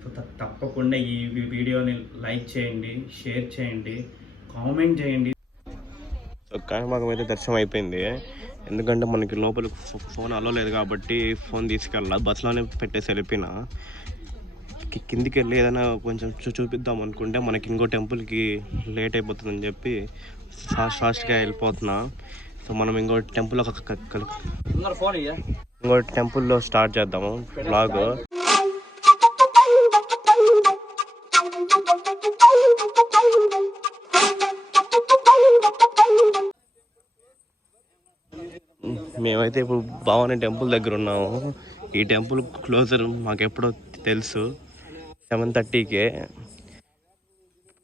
So తప్పకుండా ఈ వీడియోని లైక్ చేయండి, షేర్ చేయండి, కామెంట్ చేయండి. సో కాణిపాకం అయితే దర్శనం అయిపోయింది. ఎందుకంటే మనకి లోపల ఫోన్ అలో లేదు కాబట్టి ఫోన్ తీసుకెళ్ళాలి, బస్సులోనే పెట్టేసి వెళ్ళిపోయినా. కిందికి వెళ్ళి ఏదైనా కొంచెం చూపిద్దాం అనుకుంటే మనకి ఇంకో టెంపుల్కి లేట్ అయిపోతుందని చెప్పి ఫాస్ట్గా వెళ్ళిపోతున్నా. సో మనం ఇంకో టెంపుల్లో స్టార్ట్ చేద్దాము వ్లాగ్. మేమైతే ఇప్పుడు భవానీ టెంపుల్ దగ్గర ఉన్నాము. ఈ టెంపుల్ క్లోజర్ మాకు ఎప్పుడో తెలుసు, 7:30కే.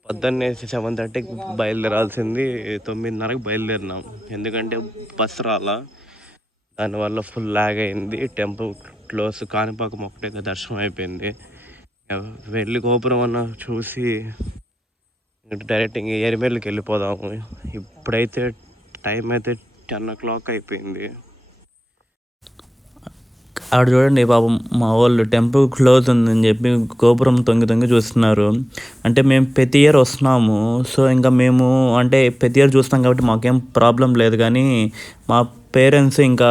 పొద్దున్నే 7:30కి బయలుదేరాల్సింది 9:30కి బయలుదేరినాం. ఎందుకంటే బస్సు రాలా, దానివల్ల ఫుల్ లాగ్ అయింది. టెంపుల్ క్లోజ్, కాణిపాకం ఒకటే దర్శనం అయిపోయింది. వెళ్ళి గోపురం అన్న చూసి డైరెక్ట్ ఇంక ఎరిమేళ్ళకి వెళ్ళిపోదాము. ఇప్పుడైతే టైం అయితే 10 o'clock అయిపోయింది. ఆడ చూడండి పాపం మా వాళ్ళు టెంపుల్ క్లోజ్ ఉందని చెప్పి గోపురం తొంగి చూస్తున్నారు. అంటే మేము ప్రతి ఇయర్ వస్తున్నాము, సో ఇంకా మేము అంటే ప్రతి ఇయర్ చూస్తాం కాబట్టి మాకేం ప్రాబ్లం లేదు. కానీ మా పేరెంట్స్ ఇంకా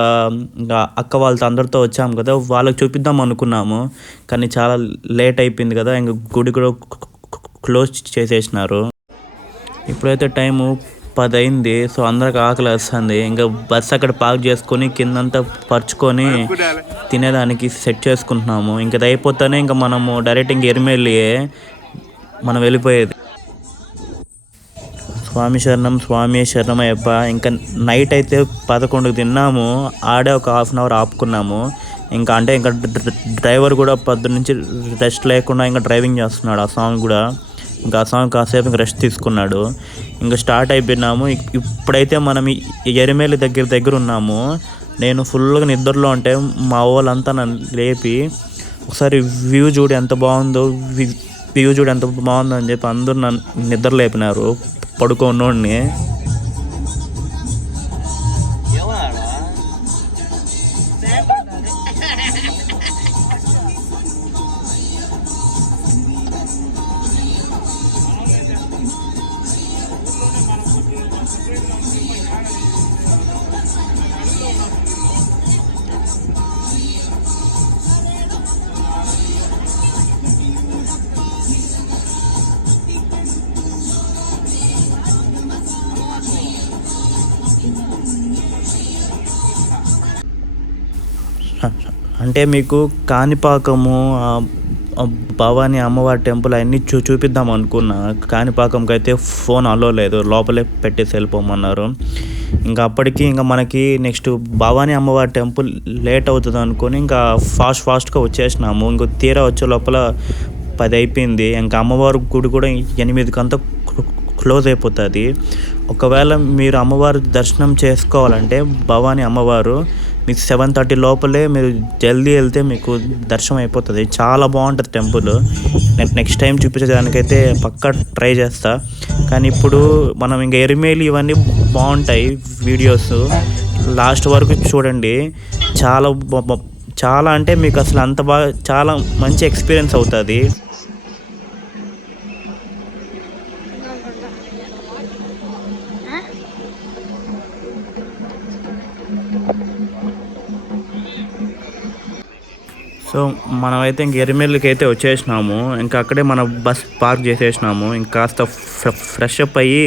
అక్క వాళ్ళతో అందరితో వచ్చాము కదా, వాళ్ళకి చూపిద్దాం అనుకున్నాము. కానీ చాలా లేట్ అయిపోయింది కదా, ఇంకా గుడి కూడా క్లోజ్ చేసేసినారు. ఇప్పుడైతే టైము 10 అయింది. సో అందరికి ఆకలి వేస్తుంది. ఇంకా బస్సు అక్కడ పార్క్ చేసుకొని కిందంతా పరుచుకొని తినేదానికి సెట్ చేసుకుంటున్నాము. ఇంకా అది అయిపోతేనే ఇంకా మనము డైరెక్ట్ ఇంక ఎరిమెల్లి మనం వెళ్ళిపోయేది. స్వామి శరణం అయ్యప్ప. ఇంకా నైట్ అయితే 11కి తిన్నాము. ఆడే ఒక 1/2 hour ఆపుకున్నాము. ఇంకా డ్రైవర్ కూడా పొద్దున్నుంచి రెస్ట్ లేకుండా ఇంకా డ్రైవింగ్ చేస్తున్నాడు. ఆ సాంగ్ కూడా ఇంకా ఆ సాంగ్ కాసేపు ఇంకా రెస్ట్ తీసుకున్నాడు. ఇంకా స్టార్ట్ అయిపోయినాము. ఇప్పుడైతే మనం ఎరిమేలి దగ్గర ఉన్నాము. నేను ఫుల్గా నిద్రలో ఉంటే మా వాళ్ళంతా నన్ను లేపి ఒకసారి వ్యూ చూడు ఎంత బాగుందో అని చెప్పి అందరూ నన్ను నిద్ర లేపినారు పడుకోన్నోడిని. అంటే మీకు కాణిపాకము భవానీ అమ్మవారి టెంపుల్ అవన్నీ చూపిద్దాం అనుకున్నా. కాణిపాకంకి అయితే ఫోన్ అలో లేదు, లోపలే పెట్టేసి వెళ్ళిపోమన్నారు. ఇంకా అప్పటికి ఇంకా మనకి నెక్స్ట్ భవానీ అమ్మవారి టెంపుల్ లేట్ అవుతుంది అనుకొని ఇంకా ఫాస్ట్గా వచ్చేసినాము. ఇంకో తీరా వచ్చే లోపల 10 అయిపోయింది. ఇంకా అమ్మవారి గుడి కూడా 8కంతా క్లోజ్ అయిపోతుంది. ఒకవేళ మీరు అమ్మవారి దర్శనం చేసుకోవాలంటే భవానీ అమ్మవారు మీకు 7:30 లోపలే మీరు జల్దీ వెళ్తే మీకు దర్శనం అయిపోతుంది. చాలా బాగుంటుంది టెంపుల్. నెక్స్ట్ టైం చూపించడానికైతే పక్కా ట్రై చేస్తా. కానీ ఇప్పుడు మనం ఇంకా ఎరిమేలి ఇవన్నీ బాగుంటాయి వీడియోస్, లాస్ట్ వరకు చూడండి. చాలా అంటే మీకు అసలు అంత బాగా చాలా మంచి ఎక్స్పీరియన్స్ అవుతుంది. సో మనమైతే ఇంక ఎరిమెల్లికి అయితే వచ్చేసినాము. ఇంకా అక్కడే మన బస్ పార్క్ చేసేసినాము. ఇంకా కాస్త ఫ్రెష్ అప్ అయ్యి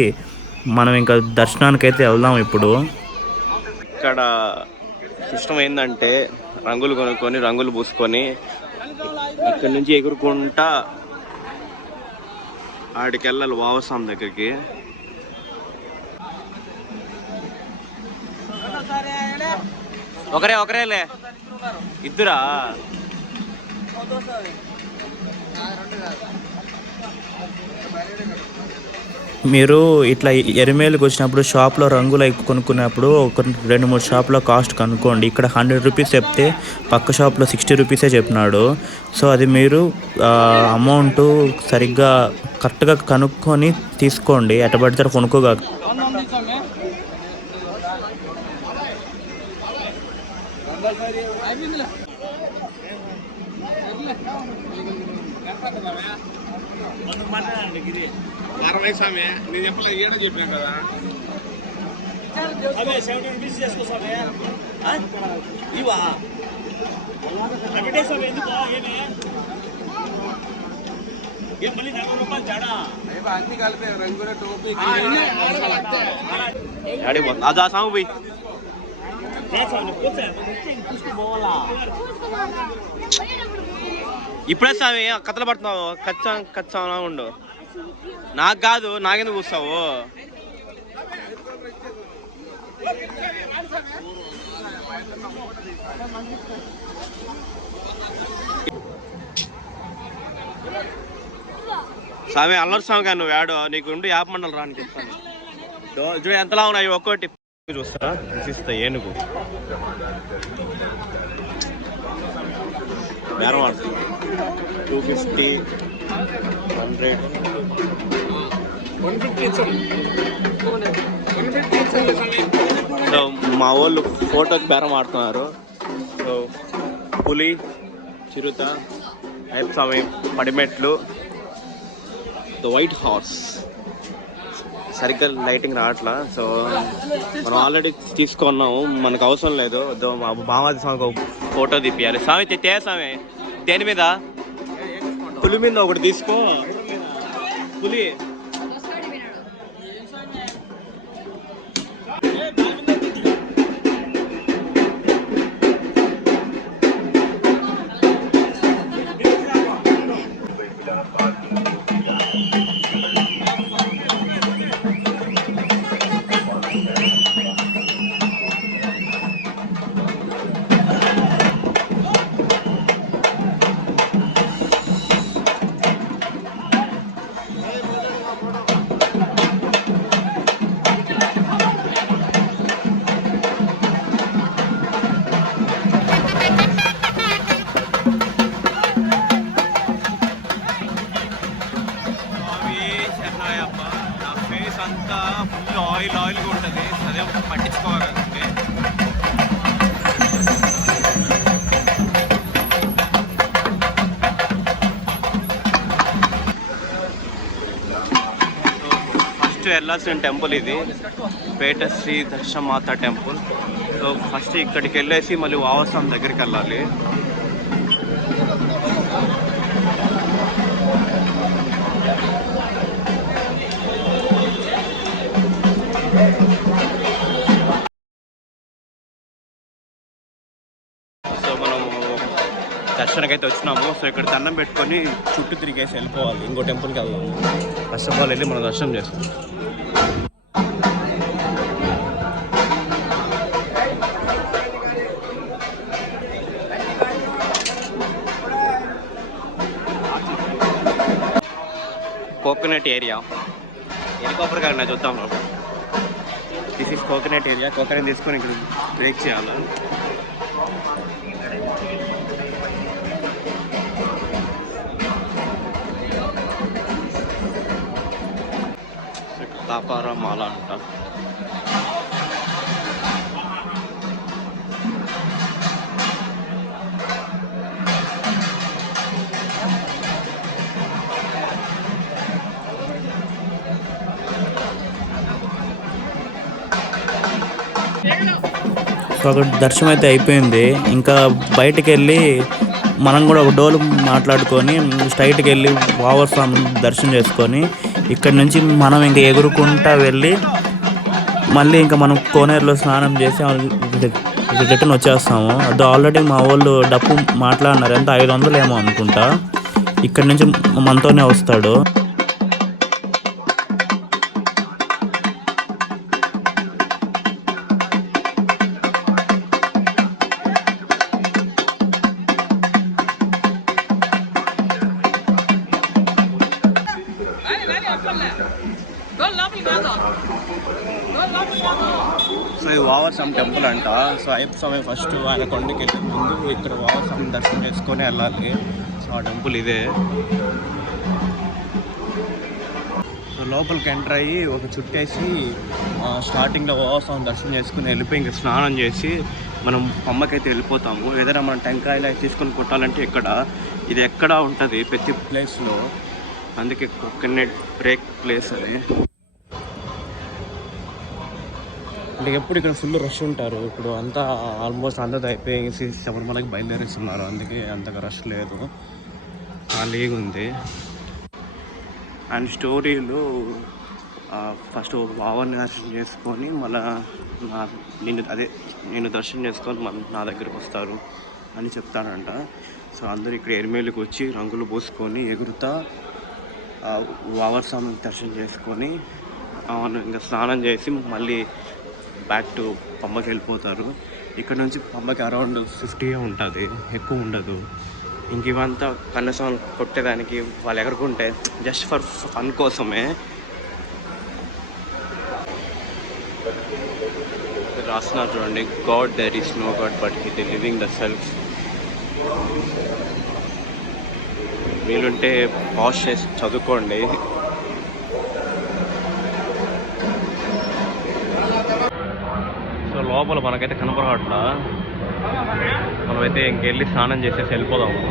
మనం ఇంకా దర్శనానికి అయితే వెళ్దాం. ఇప్పుడు ఇక్కడ సిస్టమ్ ఏంటంటే రంగులు కొనుక్కొని రంగులు పూసుకొని ఇక్కడ నుంచి ఎగురుకుంటా ఆడికి వెళ్ళాలి వావస్వామి దగ్గరికి. ఒకరేలే ఇద్దరా? మీరు ఇట్లా ఎరిమేలుకి వచ్చినప్పుడు షాప్లో రంగులు కొనుక్కున్నప్పుడు ఒక 2-3 షాప్లో కాస్ట్ కనుక్కోండి. ఇక్కడ 100 రూపీస్ చెప్తే పక్క షాప్లో 60 రూపీసే చెప్పినాడు. సో అది మీరు అమౌంట్ సరిగ్గా కరెక్ట్గా కనుక్కొని తీసుకోండి. ఎట్ట పడితే కొనుక్కోగా. 60 స్వామి నేను చెప్పలే ఏడో చెప్పాను కదా ఇవా ఎందుకు ఏం మళ్ళీ 40 రూపాయలు చాడా అన్ని కలిపే రంగుల టోపీ అదా సాంగ్ పోయి ఇప్పుడే స్వామి కథలు పడుతున్నావు ఖచ్చా ఉండు నాకు కాదు నాకెందుకు కూర్చావు స్వామి అల్లరి స్వామి కానీ నువ్వు ఏడో నీకు ఉండి యాప్ మండలి రాని చెప్తాను చూడు ఎంతలా ఉన్నాయి ఒక్కోటి చూస్తారా తీసిస్తా ఏనుగు బేరం ఆడుతుంది 250 100 సో మా వాళ్ళు ఫోటోకి బేరం ఆడుతున్నారు సో పులి చిరుత అయ్యప్ప స్వామి పడిమెట్లు ద వైట్ హార్స్ సరిగ్గా లైటింగ్ రావట్లా సో మనం ఆల్రెడీ తీసుకున్నాము మనకు అవసరం లేదు మా బామాది స్వామికి ఫోటో తీపియాలి స్వామి తెచ్చే స్వామి దేని మీద పులి మీద ఒకటి తీసుకో పులి అంతా ఫుల్ ఆయిల్గా ఉంటుంది అదే పట్టించుకోవాలంటే ఫస్ట్ వెళ్ళాల్సిన టెంపుల్ ఇది పేట శ్రీ దర్శమాత టెంపుల్ సో ఫస్ట్ ఇక్కడికి వెళ్ళేసి మళ్ళీ వావస్వామి దగ్గరికి వెళ్ళాలి సో మనం దర్శనకి అయితే వచ్చినాము సో ఇక్కడ దండం పెట్టుకొని చుట్టూ తిరిగేసి వెళ్ళిపోవాలి ఇంకో టెంపుల్కి వెళ్దాము ఫస్ట్ ఆఫ్ ఆల్ వెళ్ళి మనం దర్శనం చేసుకుంటాం కోకోనట్ ఏరియా హెలికాప్టర్ కాదు చూద్దాం this is coconut area coconut తీసుకొని ఇక్కడ బ్రేక్ చేయాలి తాపారా మాల అంట సో అక్కడ దర్శనం అయితే అయిపోయింది ఇంకా బయటికి వెళ్ళి మనం కూడా ఒక డోలు మాట్లాడుకొని స్ట్రైట్కి వెళ్ళి వావర్ స్వామి దర్శనం చేసుకొని ఇక్కడి నుంచి మనం ఇంకా ఎగురుకుంటా వెళ్ళి మళ్ళీ ఇంకా మనం కోనేరులో స్నానం చేసి రిటర్న్ వచ్చేస్తాము అది ఆల్రెడీ మా వాళ్ళు డప్పు మాట్లాడినారు ఎంత 500 ఏమో అనుకుంటా ఇక్కడి నుంచి మనతోనే వస్తాడు సో ఇది వావర్ స్వామి టెంపుల్ అంట సో అయ్యప్ప స్వామి ఫస్ట్ ఆయన కొండకి వెళ్ళే ముందు ఇక్కడ వావర్ స్వామి దర్శనం చేసుకొని వెళ్ళాలి సో ఆ టెంపుల్ ఇదే సో లోపలికి ఎంటర్ అయ్యి ఒక చుట్టేసి స్టార్టింగ్లో వావర్ స్వామి దర్శనం చేసుకుని వెళ్ళిపోయి ఇంకా స్నానం చేసి మనం పంబకైతే వెళ్ళిపోతాము. ఏదైనా మనం టెంకాయలు అవి తీసుకొని కొట్టాలంటే ఇక్కడ ఇది ఎక్కడ ఉంటుంది ప్రతి ప్లేస్లో, అందుకే కోకోనట్ బ్రేక్ ప్లేస్ అది. అంటే ఎప్పుడు ఇక్కడ ఫుల్ రష్ ఉంటారు. ఇప్పుడు అంతా ఆల్మోస్ట్ అందరూ అయిపోయి శబరిమలకి బయలుదేరిస్తున్నారు, అందుకే అంతగా రష్ లేదు, ఖాళీగా ఉంది. అండ్ స్టోరీలు ఫస్ట్ బావాని దర్శనం చేసుకొని మళ్ళీ నేను దర్శనం చేసుకొని మళ్ళీ నా దగ్గరికి వస్తారు అని చెప్తాడంట. సో అందరూ ఇక్కడ ఎరిమేలికి వచ్చి రంగులు పోసుకొని ఎగురుతా వావర్ స్వామిని దర్శనం చేసుకొని ఇంకా స్నానం చేసి మళ్ళీ బ్యాక్ టు పంబకి వెళ్ళిపోతారు. ఇక్కడ నుంచి పంబకి అరౌండ్ 50 ఉంటుంది, ఎక్కువ ఉండదు. ఇంక ఇవంతా కన్నస్వామి కొట్టేదానికి వాళ్ళు ఎగరుకుంటే జస్ట్ ఫర్ ఫన్ కోసమే. రాస్తున్నారు చూడండి, god there is no god but he living the self. వీలుంటే పాజ్ చేసి చదువుకోండి. సో లోపల మనకైతే కనపడట్లా, మనమైతే ఇంకెళ్ళి స్నానం చేసేసి వెళ్ళిపోదాము.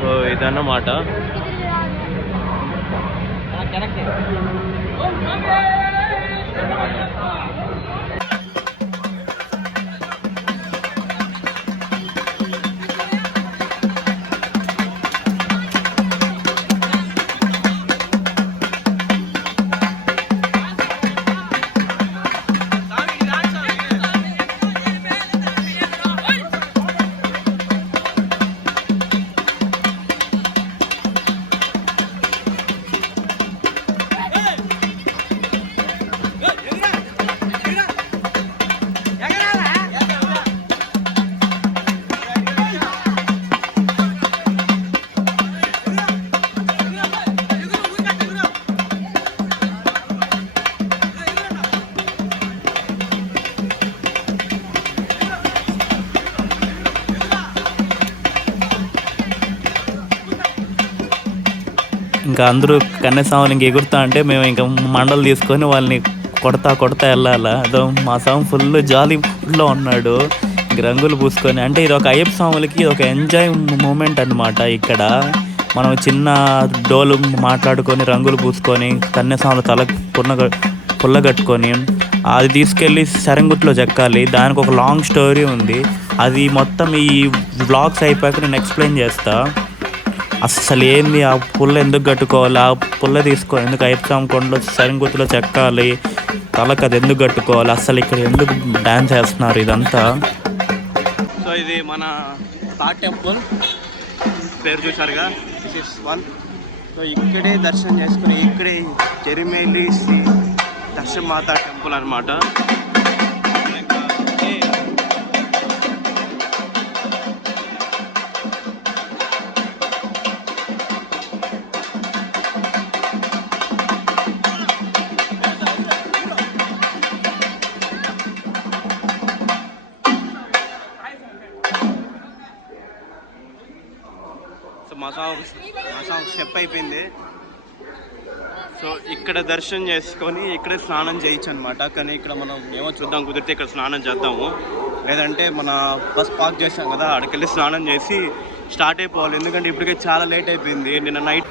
సో ఇదన్నమాట. ఇంకా అందరూ కన్యాస్వామిని ఇంక ఎగురుతా అంటే మేము ఇంకా మండలు తీసుకొని వాళ్ళని కొడతా వెళ్ళాలా. అదో మా స్వామి ఫుల్ జాలీలో ఉన్నాడు, ఇంక రంగులు పూసుకొని. అంటే ఇది ఒక అయ్యప్ప స్వాములకి ఒక ఎంజాయ్ మూమెంట్ అనమాట. ఇక్కడ మనం చిన్న డోలు మాట్లాడుకొని రంగులు పూసుకొని కన్యాస్వాముల తలకు పుల్ల కట్టుకొని అది తీసుకెళ్ళి శరంగుట్లో చెక్కాలి. దానికి ఒక లాంగ్ స్టోరీ ఉంది, అది మొత్తం ఈ వ్లాగ్స్ అయిపోయాక నేను ఎక్స్ప్లెయిన్ చేస్తా. అస్సలు ఏంది ఆ పుల్ల ఎందుకు కట్టుకోవాలి, ఆ పుల్ల తీసుకొని ఎందుకు అయ్యప్ప స్వామి కొండలో శరంగుత్తులో చెక్కాలి, తలకు అది ఎందుకు కట్టుకోవాలి, అస్సలు ఇక్కడ ఎందుకు డ్యాన్స్ చేస్తున్నారు ఇదంతా. సో ఇది మన థాట్ టెంపుల్ పేరు చూసారుగా, దిస్ ఇస్ వన్. సో ఇక్కడే దర్శనం చేసుకుని ఇక్కడే ఎరిమేలి శ్రీ దర్శమాత టెంపుల్ అనమాట. మా సాంగ్ స్టెప్ అయిపోయింది. సో ఇక్కడ దర్శనం చేసుకొని ఇక్కడే స్నానం చేయొచ్చు అనమాట. కానీ ఇక్కడ మనం ఏమో చూద్దాం, కుదిరితే ఇక్కడ స్నానం చేద్దాము, లేదంటే మన బస్ పార్క్ చేసాం కదా అక్కడికి వెళ్ళి స్నానం చేసి స్టార్ట్ అయిపోవాలి. ఎందుకంటే ఇప్పటికే చాలా లేట్ అయిపోయింది నిన్న నైట్.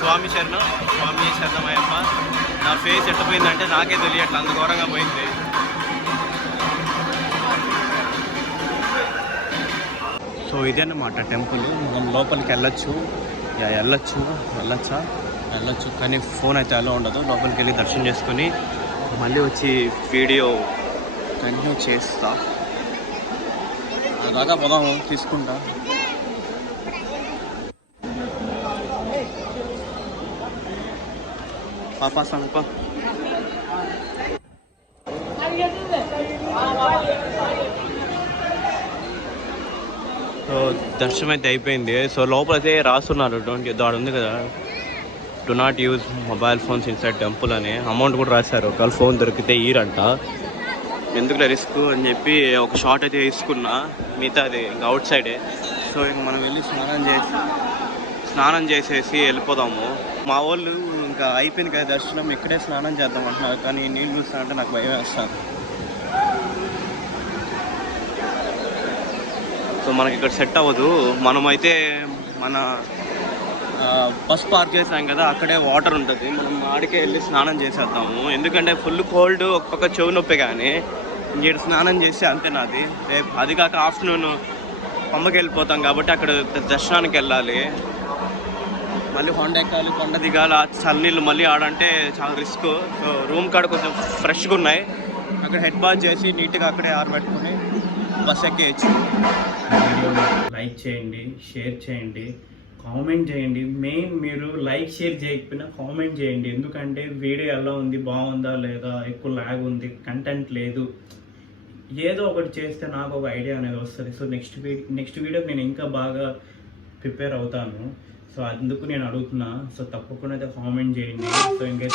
స్వామి శరణం, స్వామి శరణమయ్యప్ప. నా ఫేస్ ఎట్లా పోయిందంటే నాకే తెలియట్లా, అంత ఘోరంగా పోయింది. సో ఇదే అన్నమాట టెంపుల్. మనం లోపలికి వెళ్ళొచ్చు కానీ ఫోన్ అయితే అలా ఉండదు. లోపలికి వెళ్ళి దర్శనం చేసుకొని మళ్ళీ వచ్చి వీడియో కంటిన్యూ చేస్తా. అలాగా పోదాము, తీసుకుంటా. పాపా సంప సో దర్శనం అయితే అయిపోయింది. సో లోపలైతే రాస్తున్నారు, దాడు ఉంది కదా, do not use mobile phones inside temple అని. అమౌంట్ కూడా రాశారు, ఒకవేళ ఫోన్ దొరికితే ఈరంట. ఎందుకులే రిస్క్ అని చెప్పి ఒక షాట్ అయితే తీసుకున్నా, మిగతా అది ఇంకా అవుట్ సైడే. సో ఇంక మనం వెళ్ళి స్నానం చేసేసి వెళ్ళిపోదాము. మా వాళ్ళు ఇంకా అయిపోయింది కదా దర్శనం, ఇక్కడే స్నానం చేద్దాం అంటున్నారు, కానీ నీళ్ళు చూస్తా అంటే నాకు భయం వేస్తాను. సో మనకి ఇక్కడ సెట్ అవ్వదు. మనమైతే మన బస్ పార్క్ చేసాం కదా, అక్కడే వాటర్ ఉంటుంది, మనం ఆడికే వెళ్ళి స్నానం చేసేద్దాము. ఎందుకంటే ఫుల్ కోల్డ్, ఒక పక్క చెవు నొప్పి, కానీ ఇంకేడు స్నానం చేసి అంతే నాది. రేపు అది కాక ఆఫ్టర్నూన్ పంపకి వెళ్ళిపోతాం కాబట్టి అక్కడ దర్శనానికి వెళ్ళాలి, మళ్ళీ కొండ ఎక్కాలి, కొండ దిగాలి, చల్లనీళ్ళు మళ్ళీ ఆడంటే చాలా రిస్క్. సో రూమ్ కాడ కొంచెం ఫ్రెష్గా ఉన్నాయి, అక్కడ హెడ్ బాత్ చేసి నీట్గా అక్కడే ఆరబెట్టుకుని బస్ ఎక్కేయచ్చు. వీడియోని లైక్ చేయండి, షేర్ చేయండి, కామెంట్ చేయండి. మెయిన్ మీరు లైక్ షేర్ చేయకపోయినా కామెంట్ చేయండి, ఎందుకంటే వీడియో ఎలా ఉంది, బాగుందా లేదా, ఎక్కువ ల్యాగ్ ఉంది, కంటెంట్ లేదు, ఏదో ఒకటి చేస్తే నాకు ఒక ఐడియా అనేది వస్తుంది. సో నెక్స్ట్ వీడియోకి నేను ఇంకా బాగా ప్రిపేర్ అవుతాను. సో అందుకు నేను అడుగుతున్నా. సో తప్పకుండా అయితే కామెంట్ చేయండి. సో ఇంకా